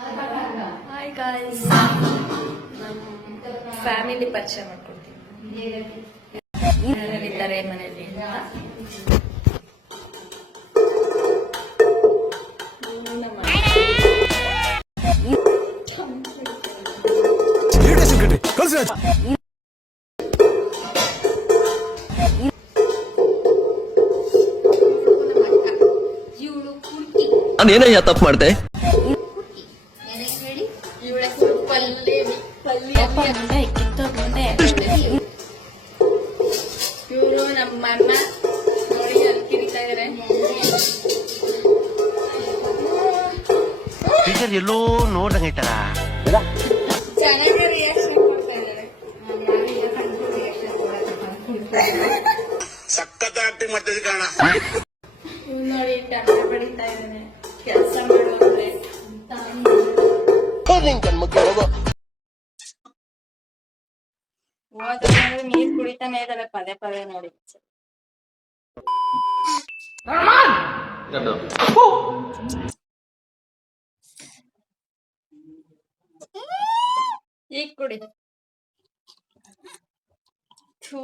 Hi guys, ನಮ್ಮ family ಪರಿಚಯ ಮಾಡ್ಕೊಡ್ತೀನಿ. ಯಾರ್ಯಾರಿದ್ದಾರೆ ಮನೆಯಲ್ಲಿ ಅಂತ. ನಾನೇನಯ್ಯ ತಪ್ಪು ಮಾಡ್ದೆ? ಇವರು ನಮ್ಮ ಅಣ್ಣ ನೋಡಿ ಅಲ್ಲಿ ಕಿರಿತಾ ಇದಾರೆ. ಟೀಚರ್ ಎಲ್ಲೋ ನೋಡ್ದಂಗೈತಾರ. ಚೆನ್ನಾಗಿ ರಿಯಾಕ್ಷನ್ ಕೊಡ್ತಾ ಇದ್ದಾರೆ. ಸಖತ್ ಆಕ್ಟಿಂಗ್ ಮಾಡ್ತಿದ್ದೆ ಕಾರಣ. ಇವ್ ನೋಡಿ ಟಮಟೆ ಬಡಿತಾ ಇದ್ದಾನೆ. ಕೆಲಸ ಮಾಡೋದ್ರೆ ಹೋದ್ರೆ ನೀರ್ ಕುಡಿತಾನೆ ಇದಾರೆ ಪದೇ ಪದೇ ನೋಡಿ. ಈಗ ಕುಡಿ. ಥೂ,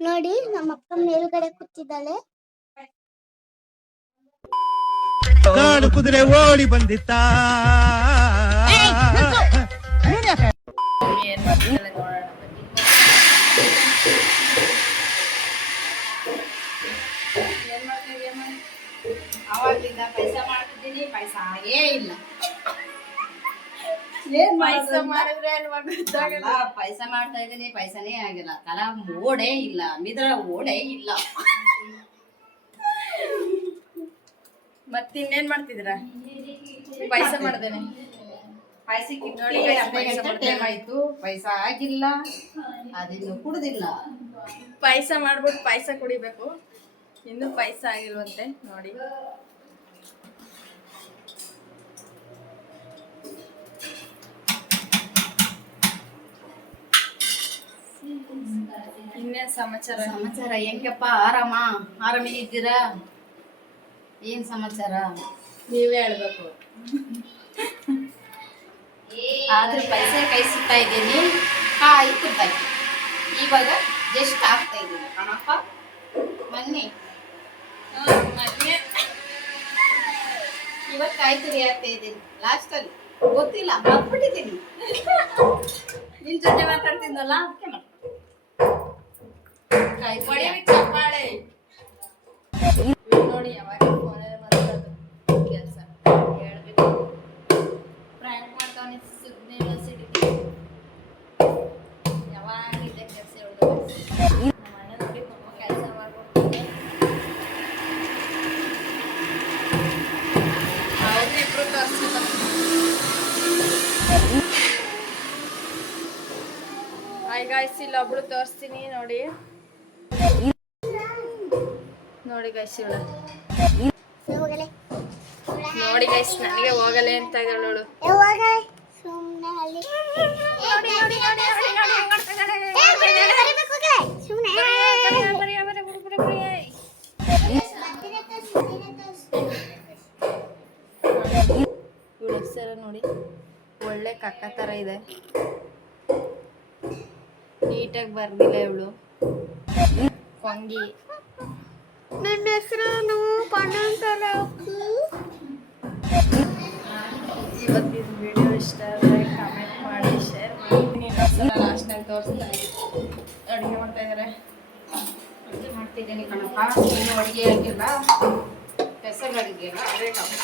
ನೋಡಿ ನಮ್ಮ ಅಕ್ಕ ಮೇಲ್ಗಡೆ ಕೂತಿದ್ದಾಳೆ. ಕಾಡು ಕುದುರೆ ಓಡಿ ಬಂದಿತ್ತ. ಏನ್ ಮಾಡ್ತಾಳೆ ನೋಡೋಣ ಬನ್ನಿ. ಏನ್ ಮಾಡ್ತಿದ್ಯಮ್ಮ? ಅವಾಗ್ಲಿಂದ ಪೈಸಾ ಮಾಡ್ತಿದ್ದೀನಿ, ಪೈಸಾ ಆಗೇ ಇಲ್ಲ. ಏನ್ ಪೈಸಾ ಮಾಡಿದ್ರೆ ಅಲ್ವಾ ಗೊತ್ತಾಗಲ್ಲ. ಪೈಸಾ ಮಾಡ್ತಾ ಇದ್ದೀನಿ, ಪೈಸಾನೇ ಆಗಿಲ್ಲ. ತಲಾ ಓಡೇ ಇಲ್ಲ, ಮಿದ್ರ ಓಡೇ ಇಲ್ಲ. ಮತ್ತಿನ್ನೇನ್ ಮಾಡ್ತಿದ್ದೀರಾ? ಪೈಸಾ ಮಾಡ್ದೇನೆ ಪೈಸಕ್ಕೆ ನೋಡಿ ಟೈಮ್ ಆಯ್ತು, ಪೈಸಾ ಆಗಿಲ್ಲ, ಅದಿನ್ನು ಕುಡ್ದಿಲ್ಲ. ಪೈಸಾ ಮಾಡ್ಬಿಟ್ಟು ಪೈಸಾ ಕುಡಿಬೇಕು. ಇನ್ನು ಪೈಸಾ ಆಗಿಲ್ವಂತೆ ನೋಡಿ. ಇನ್ನೇನ್ ಸಮಾಚಾರ? ಸಮಾಚಾರ ಹೆಂಗಪ್ಪ? ಆರಾಮಿದ್ದೀರಾ? ಏನ್ ಸಮಾಚಾರ? ನೀವೇ ಹೇಳ್ಬೇಕು. ಆದ್ರೆ ಪೈಸೆ ಕೈ ಸಿಗ್ತಾ ಇದ್ದೀನಿ, ಕಾಯ್ತು ಇವಾಗ ಜಸ್ಟ್ ಆಗ್ತಾ ಇದ್ದೀನಿ ಕಣಪ್ಪ. ಮೊನ್ನೆ ಇವಾಗ ಕಾಯ್ತುರಿ ಆಗ್ತಾ ಇದ್ದೀನಿ. ಲಾಸ್ಟ್ ಅಲ್ಲಿ ಗೊತ್ತಿಲ್ಲ, ಮರ್ಬಿಟ್ಟಿದ್ದೀನಿ. ನಿನ್ ಜೊತೆ ಮಾತಾಡ್ತಿದ್ನಲ್ಲ, ಅದಕ್ಕೆ ಚಪ್ಪಾಳೆ ನೋಡಿ. ಯಾವಾಗ ಫೋನಲ್ಲಿ ಮಾತಾಡೋದು ಕೆಲಸ ಹೇಳ್ಬೇಕು. ಪ್ರಯಾಣ ಮಾಡ್ತಾವನೆ ಸುದ್ದಿ ಯೂನಿವರ್ಸಿಟಿ. ಯಾವಾಗ ಇದೆ ಕೆಲಸ ಹೇಳೋದು. ನಮ್ಮ ಅಣ್ಣ ನೋಡಿ ಕೆಲಸ ಮಾಡ್ಕೊಡ್ತಾರೆ. ಅವ್ರನ್ನಿಬ್ರು ತೋರಿಸಿಲ್ಲ. ಹಾಯ್ ಗಾಯ್ಸ್, ಇಲ್ಲಿ ಒಬ್ಳು ತೋರಿಸ್ತೀನಿ ನೋಡಿ. ನೋಡಿ ಗೈಸ್, ಇವಳು ನೋಡಿ ಗೈಸ್, ನನಗೆ ಹೋಗಲೆ ಅಂತ ಇದ್ದಾಳು. ಇವಳ ಹೆಸರು ನೋಡಿ, ಒಳ್ಳೆ ಕಕ್ಕ ತರ ಇದೆ. ನೀಟಾಗಿ ಬರ್ದಿಲ್ಲ ಇವಳು. ಕೊಂಗಿ. ನನ್ನ ಹೆಸರು ಪಣಂತಲ. ಇವತ್ತಿನ ವಿಡಿಯೋ ಇಷ್ಟ ಆದರೆ ಕಮೆಂಟ್ ಮಾಡಿ, ಶೇರ್ ಮಾಡಿ. ಲಾಸ್ಟ್ನಲ್ಲಿ ತೋರಿಸ್ತಾ ಅಡುಗೆ ಮಾಡ್ತಾ ಇದ್ದಾರೆ. ಅಡುಗೆ ಮಾಡ್ತಿದ್ದೀನಿ ಕಣಪ್ಪ. ಇನ್ನು ಅಡುಗೆ ಆಗಿಲ್ಲ, ಹೆಸರು ಅಡುಗೆ ಅಲ್ಲ, ಅದೇ ಕಣಪ್ಪ.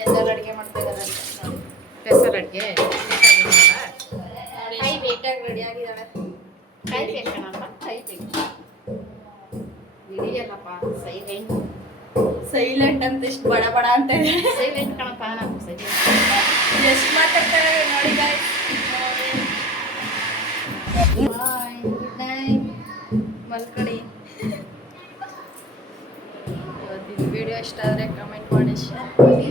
ಹೆಸರು ಅಡುಗೆ ಮಾಡ್ತಾ ಇದ್ದಾರೆ ಅಂತ ನೋಡಿ. ಹೆಸರು ಅಡುಗೆ ನೋಡಿ, ನೀಟಾಗಿ ರೆಡಿ ಆಗಿದ್ದಾಳೆ. ಕಾಯ್ಬೇಕು ಕಣಪ್ಪ, ಕಾಯ್ಬೇಕು. ಹಿಡಿಯಲ್ಲಪ್ಪ, ಸೈಲೆಂಟ್ ಸೈಲೆಂಟ್ ಅಂತ ಇಷ್ಟು ಬಡ ಬಡ ಅಂತ ಇದೆ. ಸೈಲೆಂಟ್ ಕಣಪ್ಪ, ನಾನು ಸೈಲೆಂಟ್. ಎಷ್ಟು ಮಾತಾಡ್ತಾರೆ ನೋಡಿ ಗಾಯ್ಸ್. ಬಾಯ್, ಗುಡ್ ನೈಟ್. ಮಲ್ಕಡಿ. ಇವತ್ತಿನ ವಿಡಿಯೋ ಇಷ್ಟ ಆದರೆ ಕಮೆಂಟ್ ಮಾಡಿ, ಶೇರ್ ಮಾಡಿ.